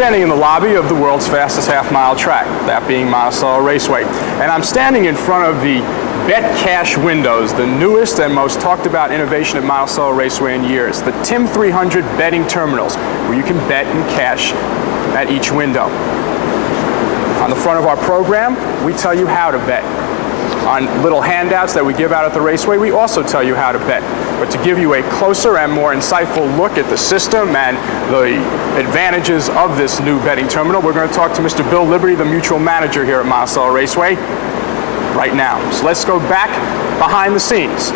standing in the lobby of the world's fastest half-mile track, that being Monticello Raceway. And I'm standing in front of the Bet Cash windows, the newest and most talked about innovation at Monticello Raceway in years. The TIM 300 betting terminals, where you can bet and cash at each window. On the front of our program, we tell you how to bet. On little handouts that we give out at the Raceway, we also tell you how to bet. But to give you a closer and more insightful look at the system and the advantages of this new betting terminal, we're going to talk to Mr. Bill Liberty, the Mutuel manager here at Monticello Raceway, right now. So let's go back behind the scenes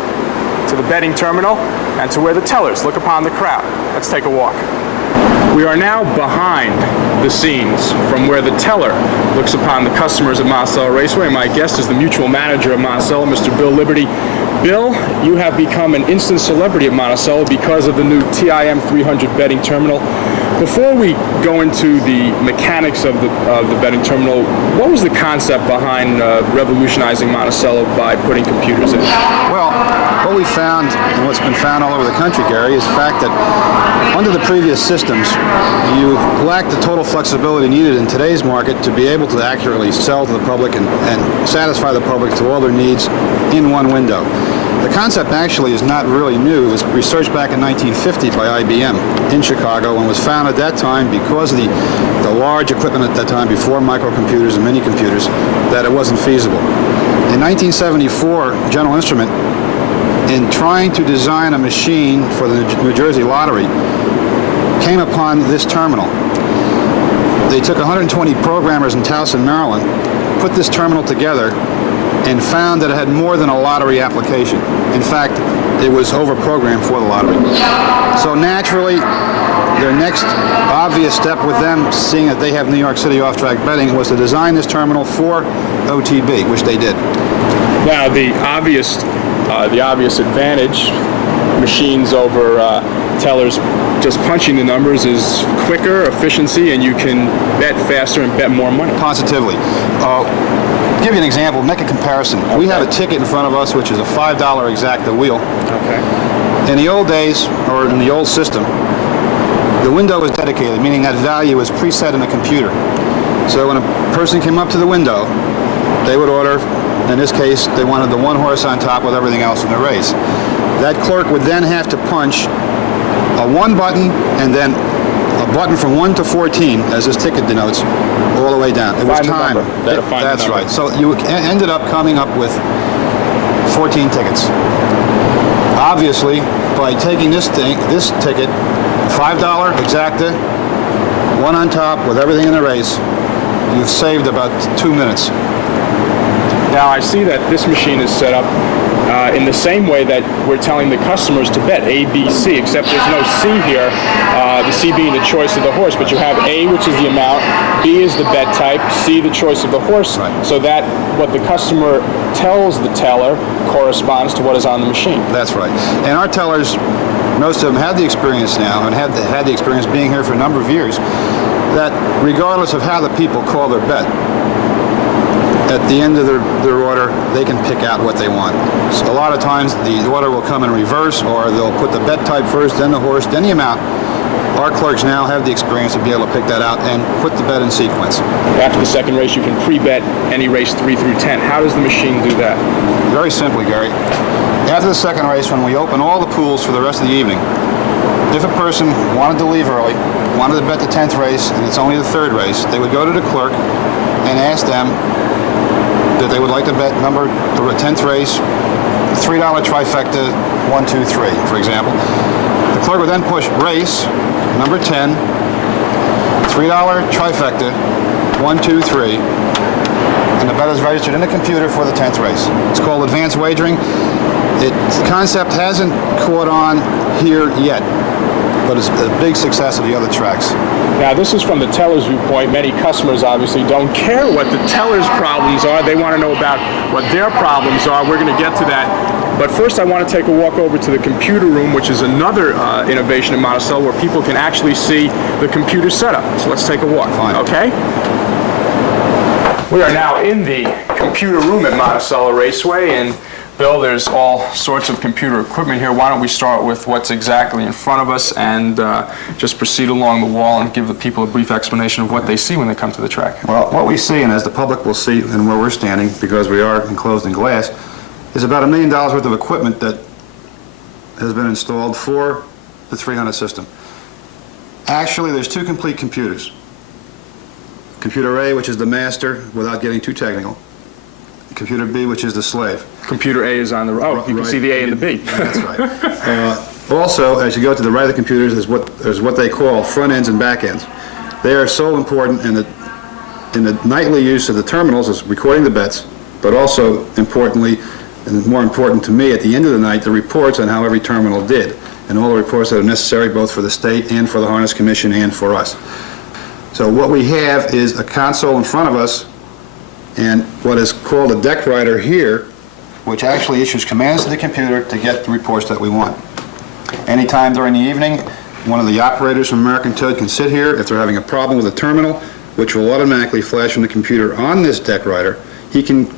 to the betting terminal and to where the tellers look upon the crowd. Let's take a walk. We are now behind the scenes from where the teller looks upon the customers at Monticello Raceway. My guest is the Mutuel manager of Monticello, Mr. Bill Liberty. Bill, you have become an instant celebrity at Monticello because of the new TIM 300 betting terminal. Before we go into the mechanics of the betting terminal, what was the concept behind revolutionizing Monticello by putting computers in? Well, what we found, and what's been found all over the country, Gary, is the fact that under the previous systems, you lack the total flexibility needed in today's market to be able to accurately sell to the public and satisfy the public to all their needs in one window. The concept actually is not really new. It was researched back in 1950 by IBM in Chicago and was found at that time, because of the large equipment at that time, before microcomputers and mini computers, that it wasn't feasible. In 1974, General Instrument, in trying to design a machine for the New Jersey Lottery, came upon this terminal. They took 120 programmers in Towson, Maryland, put this terminal together, and found that it had more than a lottery application. In fact, it was over-programmed for the lottery. So naturally, their next obvious step with them, seeing that they have New York City off-track betting, was to design this terminal for OTB, which they did. Now, the obvious advantage, machines over tellers just punching the numbers, is quicker, efficiency, and you can bet faster and bet more money. Positively. Give you an example, make a comparison. Okay. We have a ticket in front of us, which is a $5 exacta wheel. Okay. In the old days, or in the old system, the window was dedicated, meaning that value was preset in the computer. So when a person came up to the window, they would order, in this case, they wanted the one horse on top with everything else in the race. That clerk would then have to punch a 1 button and then a button from 1 to 14, as this ticket denotes, all the way down. It was time. That's right. So you ended up coming up with 14 tickets. Obviously, by taking this ticket, $5 exacta, 1 on top with everything in the race, you've saved about 2 minutes. Now I see that this machine is set up in the same way that we're telling the customers to bet A, B, C, except there's no C here, the C being the choice of the horse, but you have A, which is the amount, B is the bet type, C the choice of the horse, right, so that what the customer tells the teller corresponds to what is on the machine. That's right. And our tellers, most of them have the experience now, and have had the experience being here for a number of years, that regardless of how the people call their bet, at the end of their order, they can pick out what they want. So a lot of times the order will come in reverse, or they'll put the bet type first, then the horse, then the amount. Our clerks now have the experience to be able to pick that out and put the bet in sequence. After the second race, you can pre-bet any race 3 through 10. How does the machine do that? Very simply, Gary. After the second race, when we open all the pools for the rest of the evening, if a person wanted to leave early, wanted to bet the 10th race, and it's only the 3rd race, they would go to the clerk and ask them that they would like to bet the 10th race, $3 trifecta, 1, 2, 3, for example. The clerk would then push race, number 10, $3 trifecta, 1, 2, 3, and the bet is registered in the computer for the 10th race. It's called advanced wagering. The concept hasn't caught on here yet, but it's a big success of the other tracks. Now, this is from the teller's viewpoint. Many customers obviously don't care what the teller's problems are. They want to know about what their problems are. We're going to get to that. But first, I want to take a walk over to the computer room, which is another innovation in Monticello, where people can actually see the computer setup. So let's take a walk. Fine. Okay? We are now in the computer room at Monticello Raceway, and Bill, there's all sorts of computer equipment here. Why don't we start with what's exactly in front of us and just proceed along the wall and give the people a brief explanation of what they see when they come to the track. Well, what we see, and as the public will see and where we're standing, because we are enclosed in glass, is about $1 million worth of equipment that has been installed for the 300 system. Actually, there's two complete computers. Computer A, which is the master, without getting too technical. Computer B, which is the slave. Computer A is on the right. Oh, you can see the A and the B. That's right. Also, as you go to the right of the computers, is what they call front ends and back ends. They are so important in the nightly use of the terminals as recording the bets, but also importantly, and more important to me, at the end of the night, the reports on how every terminal did, and all the reports that are necessary both for the state and for the Harness Commission and for us. So what we have is a console in front of us and what is called a deck writer here, which actually issues commands to the computer to get the reports that we want. Anytime during the evening, one of the operators from American Toad can sit here. If they're having a problem with a terminal, which will automatically flash from the computer on this deck writer, he can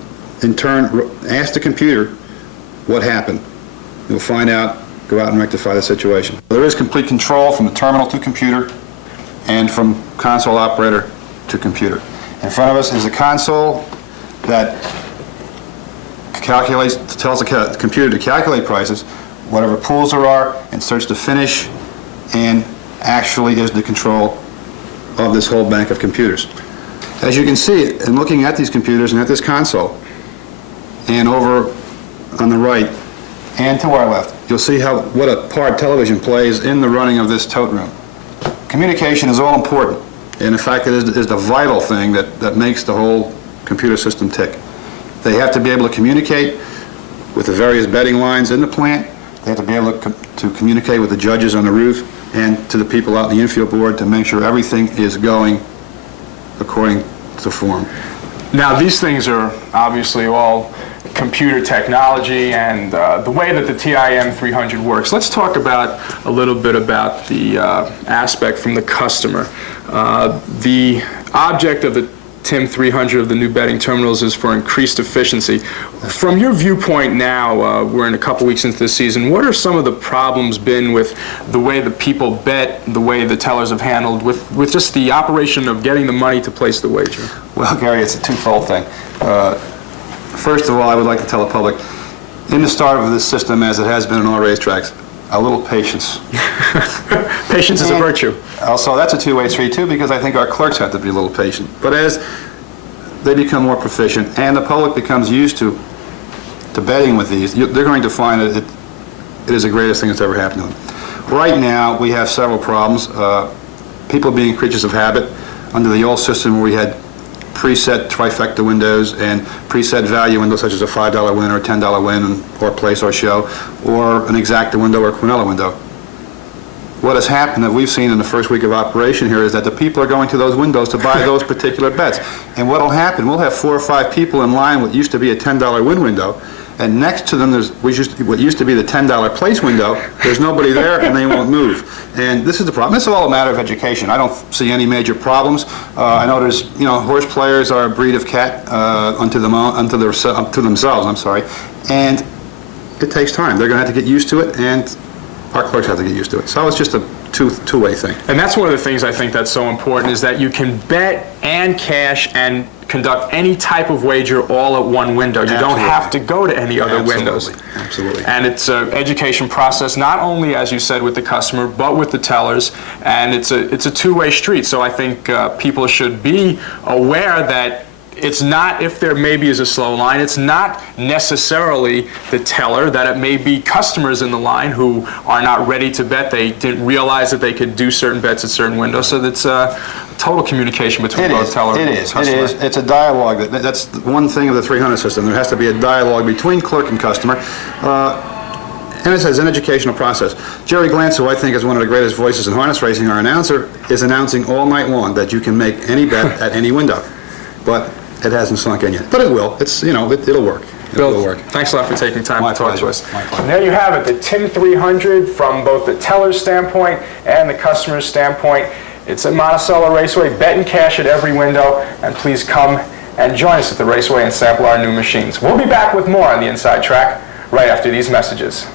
in turn ask the computer what happened. He'll find out, go out and rectify the situation. There is complete control from the terminal to computer and from console operator to computer. In front of us is a console that tells the computer to calculate prices, whatever pools there are, and starts to finish, and actually is the control of this whole bank of computers. As you can see, in looking at these computers and at this console, and over on the right and to our left, you'll see what a part television plays in the running of this tote room. Communication is all important, and in fact it is the vital thing that makes the whole computer system tick. They have to be able to communicate with the various betting lines in the plant. They have to be able to communicate with the judges on the roof and to the people out in the infield board to make sure everything is going according to form. Now, these things are obviously all computer technology and the way that the TIM 300 works. Let's talk about a little bit about the aspect from the customer. The object of the TIM 300 of the new betting terminals is for increased efficiency. From your viewpoint now, we're in a couple weeks into the season, what are some of the problems been with the way the people bet, the way the tellers have handled with just the operation of getting the money to place the wager? Well, Gary, it's a twofold thing. First of all, I would like to tell the public, in the start of this system, as it has been in all racetracks, a little patience. Patience is a virtue. Also, that's a two-way street, too, because I think our clerks have to be a little patient. But as they become more proficient and the public becomes used to betting with these, they're going to find that it is the greatest thing that's ever happened to them. Right now, we have several problems. People being creatures of habit. Under the old system where we had preset trifecta windows and preset value windows such as a $5 win or a $10 win or place or show, or an exacta window or quinella window. What has happened that we've seen in the first week of operation here is that the people are going to those windows to buy those particular bets. And what will happen, we'll have 4 or 5 people in line what used to be a $10 win window, and next to them there's what used to be the $10 place window. There's nobody there and they won't move. And this is the problem. This is all a matter of education. I don't see any major problems. I know there's, horse players are a breed of cat unto themselves, I'm sorry. And it takes time. They're going to have to get used to it, and our clerks have to get used to it. So it's just a two-way thing. And that's one of the things I think that's so important, is that you can bet and cash and conduct any type of wager all at one window. You don't have to go to any other windows. Absolutely. And it's an education process, not only, as you said, with the customer, but with the tellers. And it's a two-way street. So I think people should be aware that it's not, if there maybe is a slow line, it's not necessarily the teller, that it may be customers in the line who are not ready to bet. They didn't realize that they could do certain bets at certain windows. So that's total communication between both teller and customer. It is. It's a dialogue. That's one thing of the 300 system. There has to be a dialogue between clerk and customer. And it says an educational process. Jerry Glantz, who I think is one of the greatest voices in harness racing, our announcer, is announcing all night long that you can make any bet at any window. But it hasn't sunk in yet. But it will. It's, it'll work. It'll work. Thanks a lot for taking time to talk to us. My pleasure. And there you have it, the TIM 300 from both the teller's standpoint and the customer's standpoint. It's at Monticello Raceway. Bet and cash at every window. And please come and join us at the Raceway and sample our new machines. We'll be back with more on the Inside Track right after these messages.